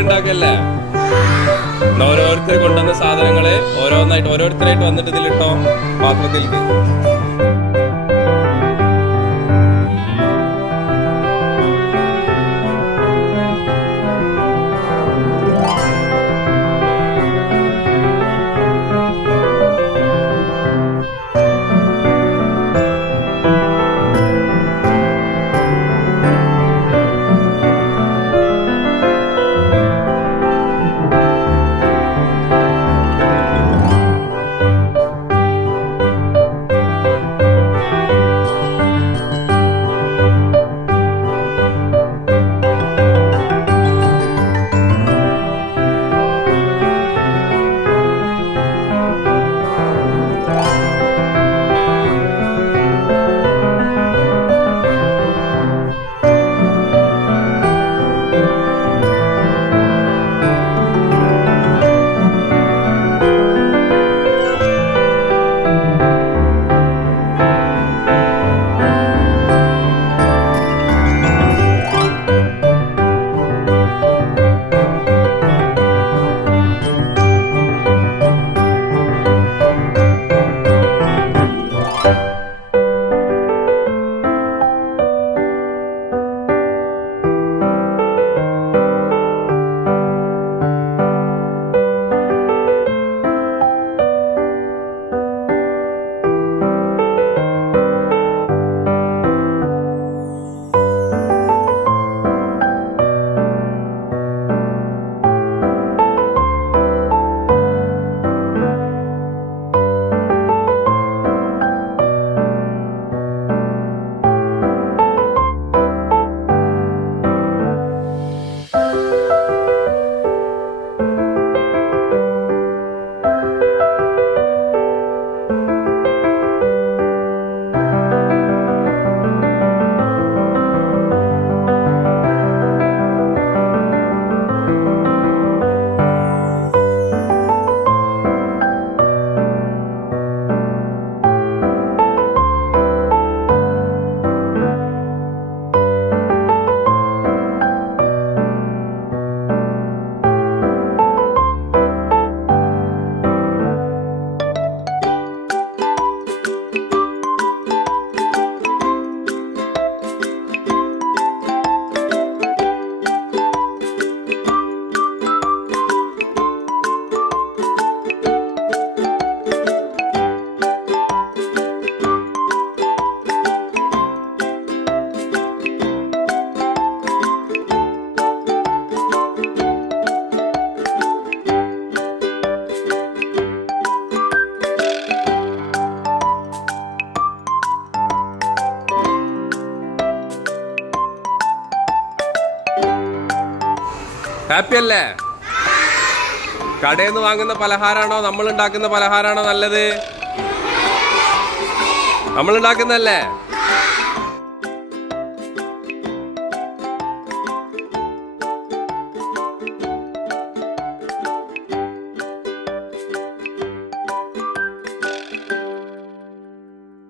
ഉണ്ടാക്കല്ലേ? ഓരോരുത്തർ കൊണ്ടുവന്ന സാധനങ്ങളെ ഓരോന്നായിട്ട് ഓരോരുത്തരായിട്ട് വന്നിട്ട് ഇതിലിട്ടോ? പാത്രത്തിൽ ഹാപ്പി അല്ലേ? കടയിൽ നിന്ന് വാങ്ങുന്ന പലഹാരമാണോ നമ്മൾ ഉണ്ടാക്കുന്ന പലഹാരമാണോ നല്ലത്? നമ്മൾ ഉണ്ടാക്കുന്നല്ലേ